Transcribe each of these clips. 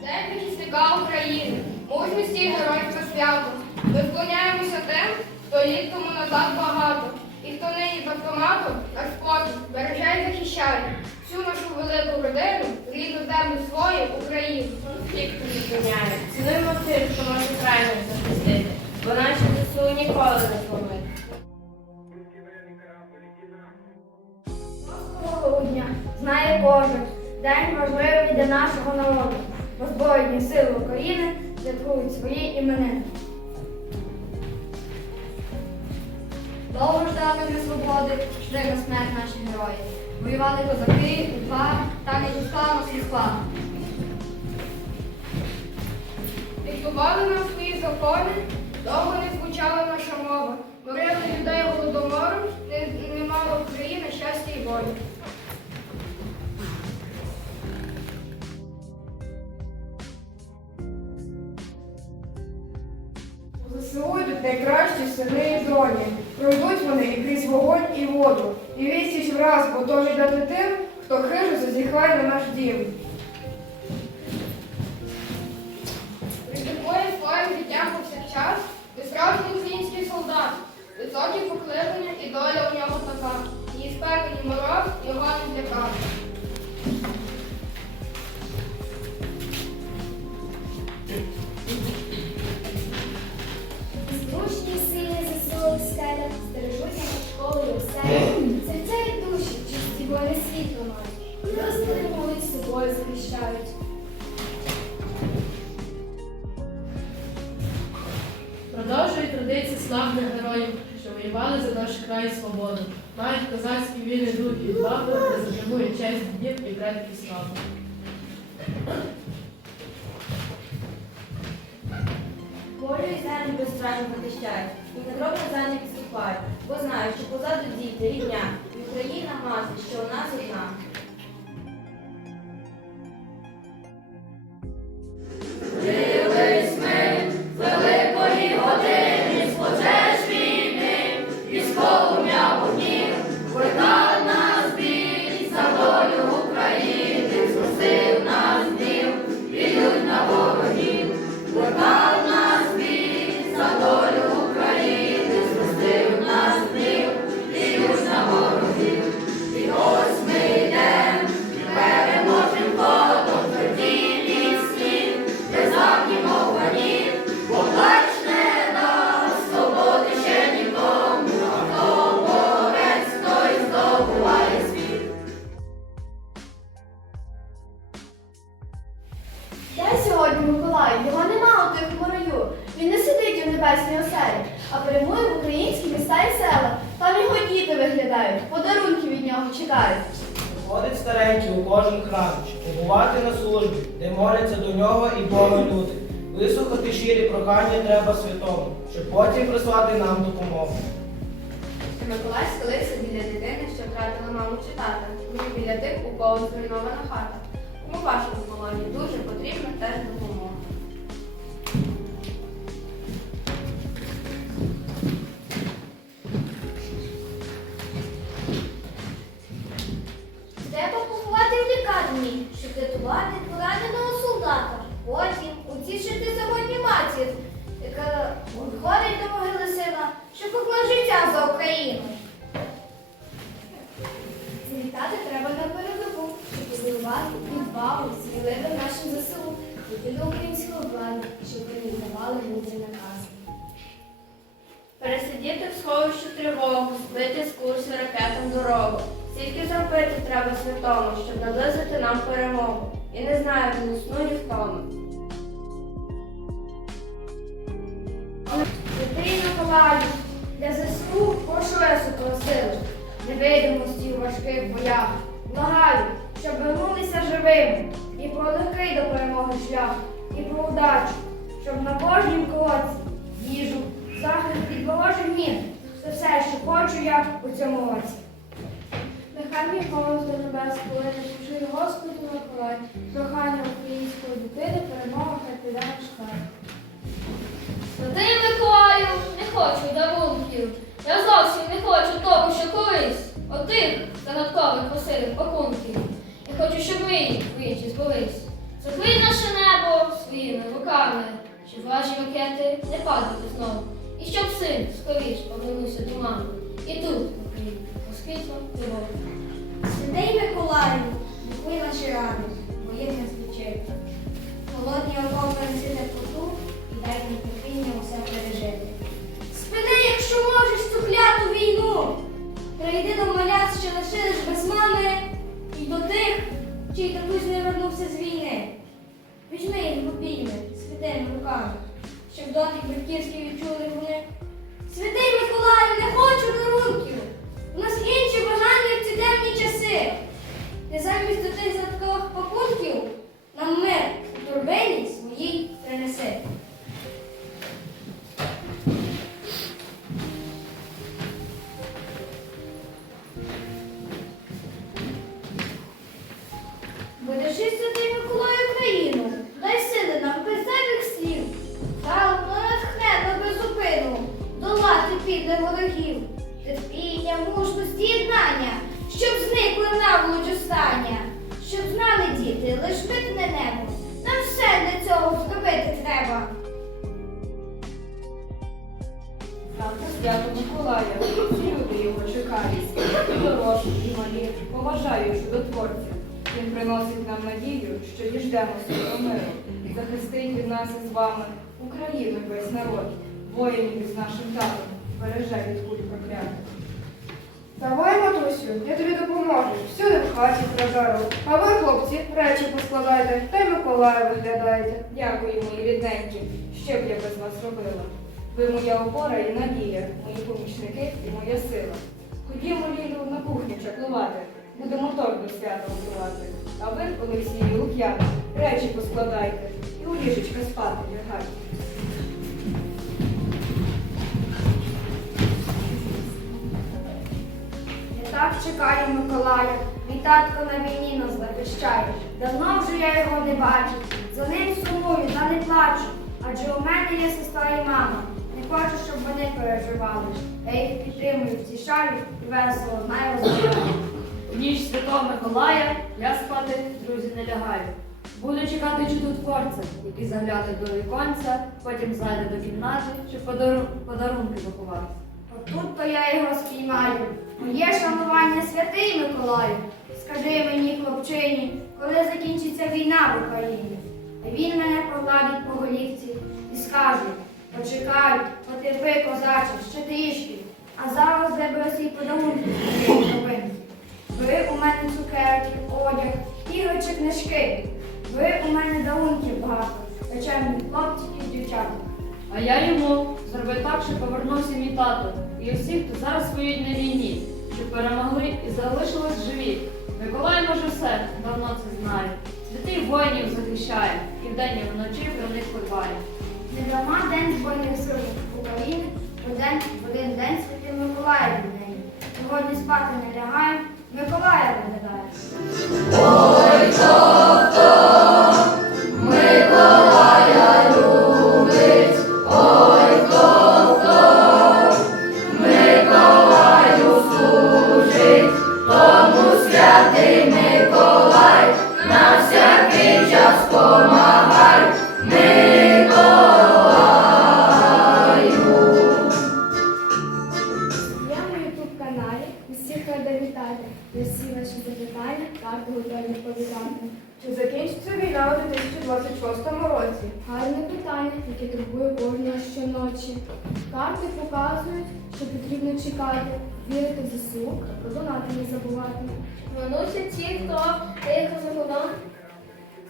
День захисника України, мужності і героїчне свято. Ми вклоняємося тим, хто літ тому назад багато, і хто нині з автоматом на спокій береже і захищає всю нашу велику родину, рідну землю свою Україну. Конфлікту не зупиняє. Цінуємо тих, хто може крайне захистити, бо наші ЗСУ ніколи не зломить. грудня знає кожен день важливий для нашого народу. Збройні сили України святкують свої іменини. Довго ждали ми свободи, йшли на смерть наші герої. Воювали козаки, УПА, та не дістала свій склад. Відбували нам свої закони, довго не звучала наша мова. Морили людей голодомором, не, не мала Україна щастя і волі. Найкращі сини і доні. Пройдуть вони і крізь вогонь і воду. І відсіч враз готові дати тим, хто хижу зазіхає на наш дім. Ризикує своїм життям повсякчас, і справжній український солдат, високі покликання і доля у нього свободу. Мають козацькі вільні дух і відвагу, де затримує честь дідів і предків славу. Полю і землю безстрашно захищають, і не за них підступають, бо знають, що позаду діти, рідня, і Україна мати, що у нас одна. Миколай схилився біля дитини, що втратила маму чи тата. Він біля тих, у кого зруйнована хата. Кому вашому полоні дуже потрібна теж допомога. Треба поховати в лікарні, щоб рятувати пораненого солдата. Потім утішити самотню матір, яка ходить треба святому, щоб наблизити нам перемогу. І не знаю ні сну, ні втоми. Святий Миколаю, для ЗСУ прошу високого сили, невидимості у важких боях. Благаю, щоб вернулися живими і про легкий до перемоги шлях, і про удачу, щоб на кожнім кроці їжу, захист від ворожих мін. Це все, що хочу я у цьому році. Нехай мій голос до небес полине, почує Господи Миколай, прохання української дитини, перемога хай піде наш край. Святий Миколаю, не хочу дарунків. Я зовсім не хочу того, що колись. Отих загадкових веселих пакунків. Я хочу, щоб мрії твої збулись. Закрий наше небо руками, щоб ваші макети не падали знову. І щоб син скоріш повернувся до мами. І тут, в Україні, розквітла любов. Святий Миколаю, ви наші рани, моїх не звичай. Холодні окопи неси теплоту і дай мені терпіння усе Завтра свято Миколая, всі люди його чекають, і дорослі, і малі, поважають чудотворця. Він приносить нам надію, що діждемося до миру. Захистить від нас із вами Україну весь народ, воїнів із нашим татом, береже від куль проклятих. Давай, матусю, я тобі допоможу. Всюди в хаті прозору. А ви, хлопці, речі поскладайте, та й Миколая виглядайте. Дякую, мої рідненькі, що б я без вас робила. Ви моя опора і надія, мої помічники і моя сила. Ходімо, Лілю, на кухню чаклувати, будемо торт до свята готувати. А ви, Олексію, Лук'яне, речі поскладайте і у ліжечка спати лягайте. Так чекаю Миколая. Мій татко на війні нас захищає. Давно вже я його не бачу. За ним сумую та не плачу. Адже у мене є сестра і мама. Хочу, щоб вони переживали. Я їх підтримую, втішаю і весело знаю розмовляю. В ніч Святого Миколая я спати, друзі, не лягаю. Буду чекати чудотворця, який загляне до віконця, потім зайде до кімнати, щоб подару- подарунки заховати. Отут то я його спіймаю. Моє шанування святий Миколаю. Скажи мені, хлопчині, коли закінчиться війна в Україні. Він мене погладить по голівці і скаже, почекай, потерпи, козаче, ще трішки. А зараз заберу свій подарунки з моєї новинки. Ви у мене цукерки, одяг, ігри чи книжки. Ви у мене дарунків багато, печемні хлопців і дівчат. А я йому зробив так, щоб повернувся мій тато і усі, хто зараз воюють на війні, щоб перемогли і залишились живі. Миколай може все, давно це знає. Святий воїнів захищає, і вдень і вночі про них подбає. Не дарма День Збройних сил України, день в один день Святий Миколая від неї. Сьогодні спати не лягаємо, Миколая виглядає. Я Карти показують, що потрібно чекати, вірити в ЗСУ, про донати не забувати. Вернуться ті, хто приїхав за кордон.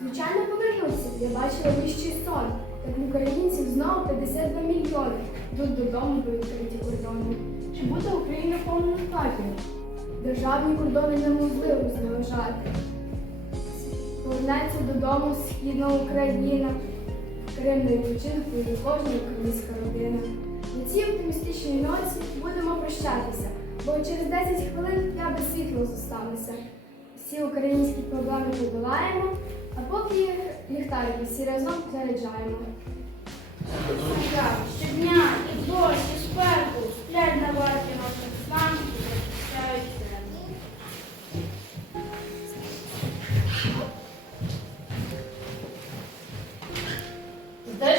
Звичайно, повернуся. Я бачила вищий сон. Так українців знову 52 мільйони. Йдуть додому по відкриті кордони. Чи буде Україна в повному складі? Державні кордони неможливо зневажати. Повернеться додому східна Україна. Крим на відпочинку і кожна українська родина. На цій оптимістичній ноці будемо прощатися, бо через 10 хвилин я без світла зостануся. Всі українські проблеми подолаємо, а поки ліхтарики всі разом заряджаємо. Щодня і дощ, і спеку сплять на варті наших станцій, захищають землю.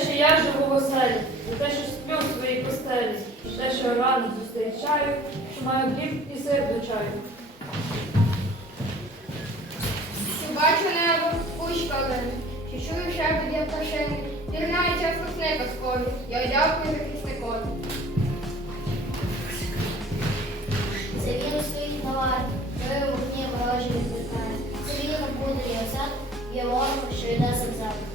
З я живу в оселі, за те, що сплю в постелі, те, що рано зустрічаю, що маю хліб і сир до чаю. Чи бачу небо, кучка мене, чи чую шепот я пташини, пірнається сосни казкові, я дякую захисникові. Це він у своїх ми у вогні ворожі відлітає. Це він буде і осад, є ворог, що йде завзад.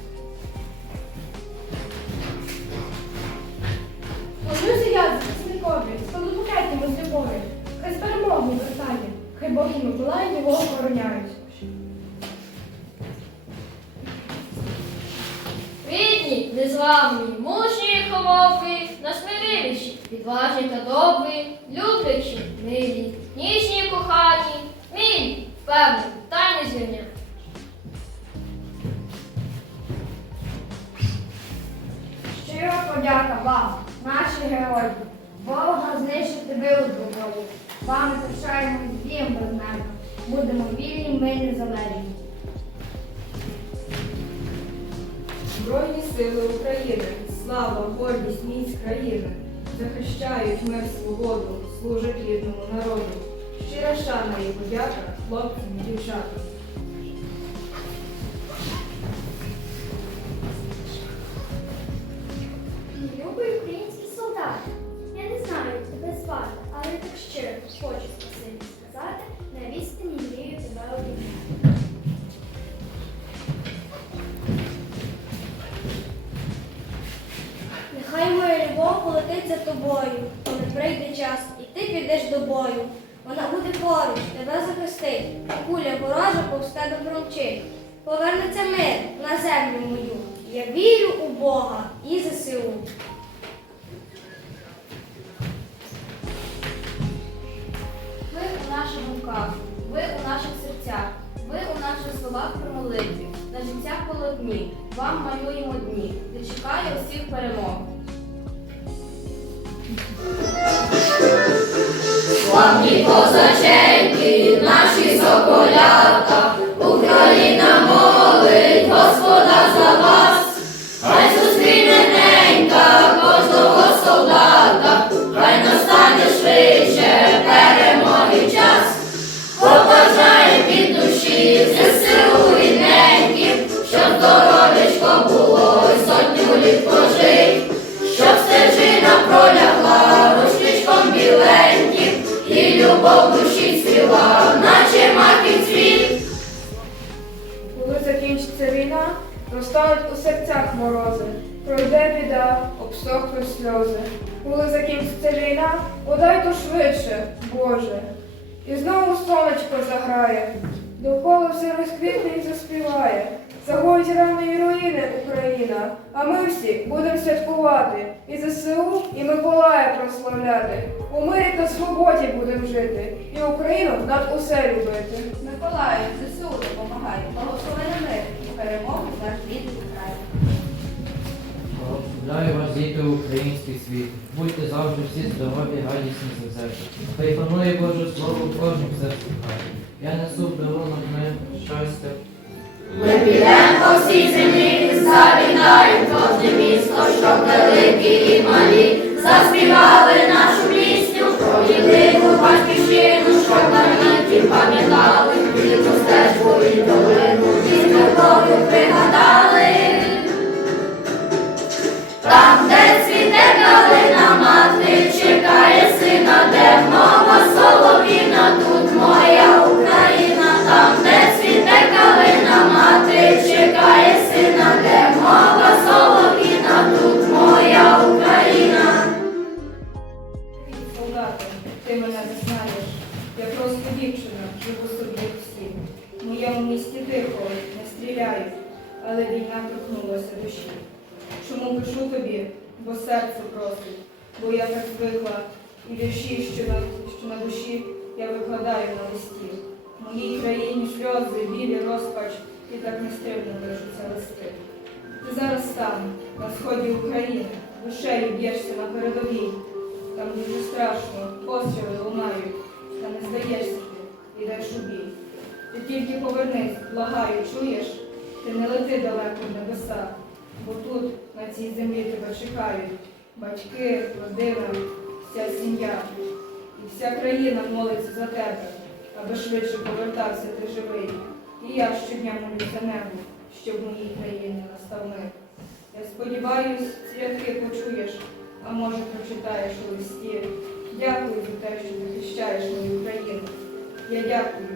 Бог і Миколай його охороняють. Рідні, незламні, мужні і холопи, насміливіші, відважні та добрі, люблячі, милі, ніжні кохані, милі, впевнені, та й незрівня. Щира подяка вам, наші герої. Ворога знищити вилу доброю. Вами пишаємо дім безмежно. Будемо вільні, ми незалежні. Збройні сили України, слава, гордість, міць країни, захищають мир, свободу, служать рідному народу. Щира шана і подяка хлопцям і дівчатам. Полетить за тобою, коли прийде час, і ти підеш до бою. Вона буде поруч, тебе захистить, куля ворожа повз тебе промчить. Повернеться мир на землю мою. Я вірю у Бога і ЗСУ. Ви у наших думках, ви у наших серцях, ви у наших словах про молитві, на життя полотні, вам малюємо дні, де чекає усіх перемог. Славні козаченьки, наші соколята, душі цвіла, наче маків цвіт. Коли закінчиться війна, розтануть у серцях морози, пройде біда, обсохнуть сльози. Коли закінчиться війна, подай то швидше, Боже. І знову сонечко заграє, довкола все розквітне і заспіває. Загоїть рани і руїни Україна, а ми всі будемо святкувати і ЗСУ, і Миколая прославляти. У мирі та свободі будемо жити, і Україну над усе любити. Миколаю, ЗСУ допомагай, благослови на мир, і перемогу наш рідний край. Благословляю вас, діти, український світ. Будьте завжди всі здорові, радісні завзяті. Хай панує Боже Слово в кожному серці. Я несу дарунок мир, щастя. Ми підемо по всій землі, завітаємо кожне місто, щоб великі і малі. Заспівали нашу пісню про єдину батьківщину, щоб навіки пам'ятали, рідну стежку і долину, і любов'ю пригадали. Там, де цвіте калина мати, чекає сина, де мова серце просить, бо я так звикла, і вірші, що на, що на душі, я викладаю на листі. В моїй країні сльози, білі, розпач, і так нестримно лежаться листи. Ти зараз там, на сході України, душею б'єшся на передовій. Там дуже страшно, постріли лунають, та не здаєшся ти, йдеш у бій. Ти тільки повернись, благаю, чуєш? Ти не лети далеко в небеса. бо тут, на цій землі, тебе чекають. Батьки, родина, вся сім'я. І вся країна молиться за тебе, аби швидше повертався ти живий. І я щодня молюся небу, щоб в моїй країні настав мир. Я сподіваюсь, рядки почуєш, а може прочитаєш у листі. Дякую за те, що захищаєш мою країну. Я дякую